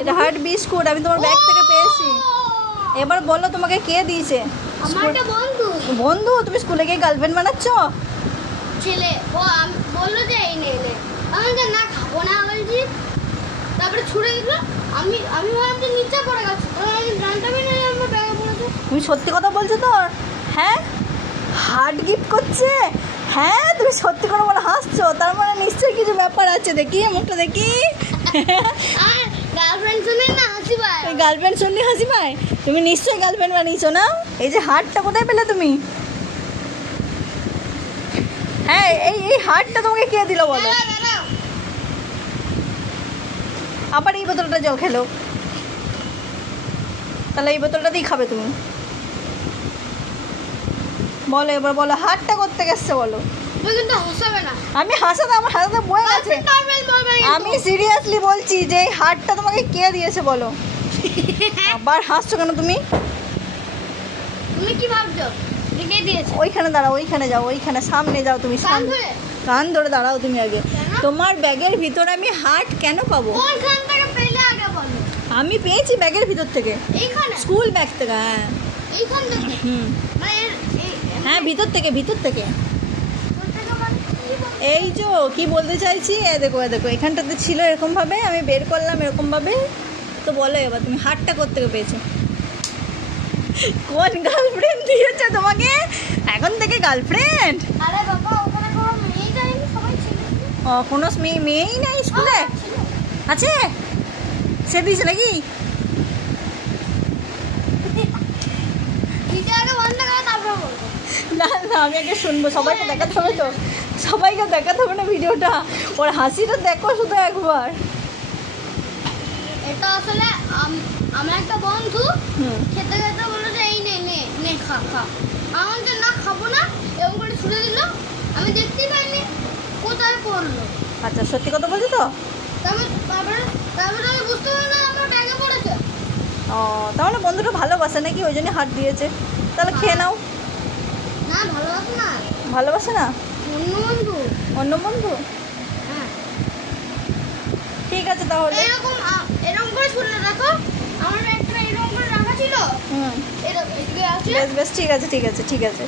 এটা heart biscuit আমি তোমার ব্যাগ থেকে পেয়েছি। এবার বলো তোমাকে কে দিয়েছে? আমার একটা বন্ধু। বন্ধু? তুমি স্কুলে গিয়ে গার্লফ্রেন্ড বানাচ্ছ? ছেলে ও বললো যে এই নে নে, আমি যে না খাবো না বলছি, তারপরে ছুড়ে দিল। আমি ভাবলাম যে নিচে পড়ে গেছে, আমি জানতামই না আমার ব্যাগে পড়েছে। তুমি সত্যি কথা বলছো তো? হ্যাঁ, হার্ট গিফট করছে? হ্যাঁ, তুমি সত্যি করে বলে হাসছো, তার মানে নিশ্চয়ই কিছু ব্যাপার আছে। দেখি মুখটা দেখি। আর গার্লফ্রেন্ড শুনে না হাসি পায়। গার্লফ্রেন্ড শুনলি হাসি পায়? তুমি নিশ্চয়ই গার্লফ্রেন্ড বানিয়েছো না? এই যে হার্টটা কোথায় পেলে তুমি? হ্যাঁ, এই হার্টটা তোমাকে কে দিল বলো? দাঁড়াও। আবার এই বোতলটা জল খেলো, তাহলে এই বোতলটা দিয়ে খাবে তুমি? বলো এবার, বলো হার্টটা করতে গেছে বলো। তুমি কিন্তু হাসাবে না। আমি হাসাতে, আমার হাসাতে বয়ে গেছে। আমি সিরিয়াসলি বলছি যে এই হার্টটা তোমাকে কে দিয়েছে বলো। আবার হাসছো কেন তুমি? তুমি কি ভাবছো লিখে দিয়েছে? ওইখানে দাঁড়াও, ওইখানে যাও, ওইখানে সামনে যাও তুমি। কান ধরে? কান ধরে দাঁড়াও তুমি আগে। কেন? তোমার ব্যাগের ভিতরে আমি হার্ট কেন পাবো? কোনখান থেকে পেলে আগে বলো। আমি পেয়েছি ব্যাগের ভিতর থেকে, এইখানে? স্কুল ব্যাগ থেকে। হ্যাঁ এইখান থেকে? হুম, মানে হ্যাঁ ভিতর থেকে, ভিতর থেকে। এই যে কি বলতে চাইছি, এ দেখো, এ দেখো, এখানটাতে ছিল এরকমভাবে, আমি বের করলাম এরকমভাবে। তো বলো এবার তুমি হার্টটা কোত্থেকে পেয়েছো? কোন গার্লফ্রেন্ড দিয়েছে তোমাকে? এখন থেকে গার্লফ্রেন্ড? আরে বাবা, ওখানে কোনো মেয়ে যায়নি, সবাই ছিল। ও, কোনো মেয়েই নাই স্কুলে? আছে? সে দিয়েছে নাকি? ভিডিও আগে বন্ধ করো, তারপর বলবো। না না, আমি আগে শুনবো, সবাইকে দেখাতে হবে তো, সবাইকে দেখাতে হবে না ভিডিওটা। ওর হাসিটা দেখো শুধু একবার। এটা আসলে আমার একটা বন্ধু হুম, খেতে খেতে বললো যে এই নে নে নে খা খা। আমার যে না খাবো না এরকম করে ছুড়ে দিল, আমি দেখতেই পাইনি কোথায় পড়লো। আচ্ছা সত্যি কথা বলছো তো? তারপরে আমি বুঝতে পারলাম আমার ব্যাগে পড়েছে। ও, তাহলে বন্ধুটা ভালোবাসে নাকি, ওই জন্যই হাত দিয়েছে। তাহলে খেয়ে নাও। না ভালোবাসে না, ভালোবাসে না? অন্য বন্ধু। অন্য বন্ধু? হ্যাঁ, ঠিক আছে তাহলে। এরকম করে ছুড়লে দেখো, আমার ব্যাগটা এরকম করে রাখা ছিল। হুম, এরকম এদিকে আছে। বেশ বেশ, ঠিক আছে ঠিক আছে ঠিক আছে।